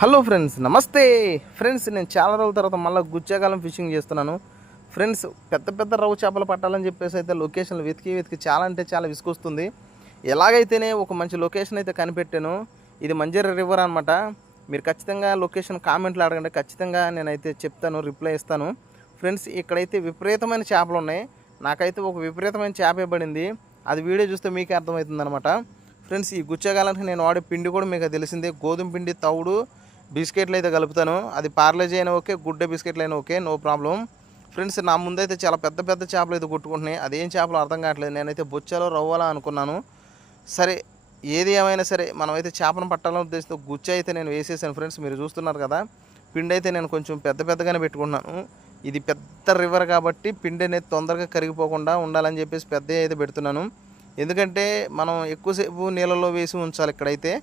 Hello friends, నమస్తే friends. నేను చాలా రోజుల తర్వాత మళ్ళీ గుచ్చేకాలం ఫిషింగ్ చేస్తున్నాను ఫ్రెండ్స్. పెద్ద పెద్ద రవ్వు చేపలు పట్టాలని చెప్పేసి అయితే లొకేషన్లు వెతికి చాలా అంటే చాలా విసుకొస్తుంది. ఎలాగైతేనే ఒక మంచి లొకేషన్ అయితే కనిపెట్టాను. ఇది మంజీరా రివర్ అనమాట. మీరు ఖచ్చితంగా లొకేషన్ కామెంట్లు అడగండి, ఖచ్చితంగా నేనైతే చెప్తాను, రిప్లై ఇస్తాను ఫ్రెండ్స్. ఇక్కడైతే విపరీతమైన చేపలు ఉన్నాయి. నాకైతే ఒక విపరీతమైన చేప పడింది. అది వీడియో చూస్తే మీకే అర్థమవుతుంది అనమాట ఫ్రెండ్స్. ఈ గుచ్చేకాలానికి నేను వాడే పిండి కూడా మీకు తెలిసిందే, గోధుమ పిండి, తౌడు, బిస్కెట్లు అయితే కలుపుతాను. అది పార్లేజీ అయినా ఓకే, గుడ్డ బిస్కెట్లు అయినా ఓకే, నో ప్రాబ్లం ఫ్రెండ్స్. నా ముందైతే చాలా పెద్ద పెద్ద చేపలు అయితే కొట్టుకుంటున్నాయి. అదేం చేపలు అర్థం కావట్లేదు. నేనైతే బొచ్చాలో రవ్వాలా అనుకున్నాను. సరే, ఏది ఏమైనా సరే మనమైతే చేపను పట్టాలని ఉద్దేశంతో గుచ్చ అయితే నేను వేసేసాను ఫ్రెండ్స్. మీరు చూస్తున్నారు కదా, పిండి అయితే నేను కొంచెం పెద్దగానే పెట్టుకుంటున్నాను. ఇది పెద్ద రివర్ కాబట్టి పిండి అనేది తొందరగా కరిగిపోకుండా ఉండాలని చెప్పేసి పెద్ద అయితే పెడుతున్నాను. ఎందుకంటే మనం ఎక్కువసేపు నీళ్ళలో వేసి ఉంచాలి ఇక్కడైతే.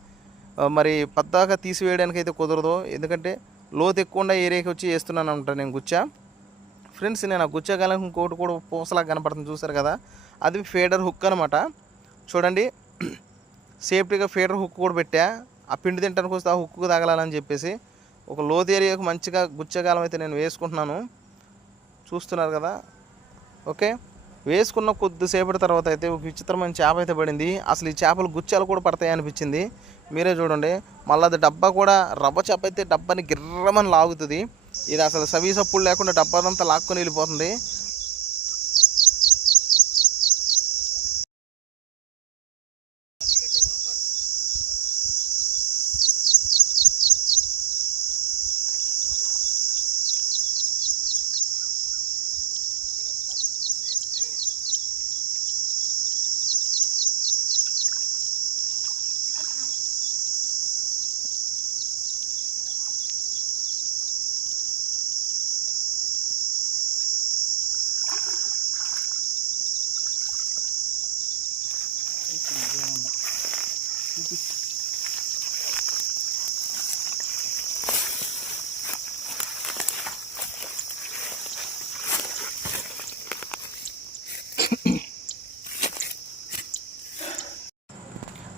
మరి పద్దాక తీసివేయడానికి అయితే కుదరదు, ఎందుకంటే లోతు ఎక్కువ ఉన్న ఏరియాకి వచ్చి వేస్తున్నాను అనమాట నేను గుచ్చ ఫ్రెండ్స్. నేను ఆ గుచ్చగలం ఇంకోటి కూడా పూసలాగా కనపడుతుంది, చూసారు కదా, అది ఫీడర్ హుక్ అనమాట. చూడండి, సేఫ్టీగా ఫీడర్ హుక్ కూడా పెట్టా. ఆ పిండి తింటానికి వస్తే ఆ హుక్కు తగలాలని చెప్పేసి ఒక లోతు ఏరియాకు మంచిగా గుచ్చగాలం అయితే నేను వేసుకుంటున్నాను, చూస్తున్నారు కదా. ఓకే, వేసుకున్న కొద్దిసేపటి తర్వాత అయితే ఒక విచిత్రమైన చేప అయితే పడింది. అసలు ఈ చేపలు గుచ్చాలు కూడా పడతాయి అనిపించింది. మీరే చూడండి. మళ్ళీ అది డబ్బా కూడా రవ్వ చేప అయితే డబ్బాని గిర్రమని లాగుతుంది. ఇది అసలు సవీసప్పుడు లేకుండా డబ్బాదంతా లాక్కొని వెళ్ళిపోతుంది.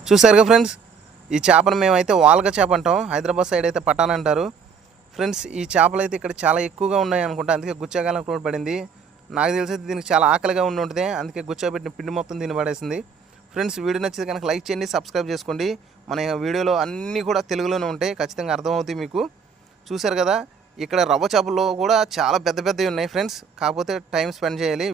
చూసారుగా ఫ్రెండ్స్, ఈ చేపను మేమైతే వాల్గ చేప అంటాం, హైదరాబాద్ సైడ్ అయితే పటాన్ అంటారు ఫ్రెండ్స్. ఈ చేపలు అయితే ఇక్కడ చాలా ఎక్కువగా ఉన్నాయి అనుకుంటా, అందుకే గుచ్చగాలం కూడా పడింది. నాకు తెలిసి దీనికి చాలా ఆకలిగా ఉండి ఉంటుంది, అందుకే గుచ్చబెట్టిన పిండి మొత్తం దీన్ని పడేసింది ఫ్రెండ్స్. వీడియో నచ్చితే కనుక లైక్ చేయండి, సబ్స్క్రైబ్ చేసుకోండి. మన వీడియోలో అన్నీ కూడా తెలుగులోనే ఉంటాయి, ఖచ్చితంగా అర్థమవుతాయి మీకు. చూసారు కదా, ఇక్కడ రవ్వ చేపల్లో కూడా చాలా పెద్దవి ఉన్నాయి ఫ్రెండ్స్, కాకపోతే టైం స్పెండ్ చేయాలి.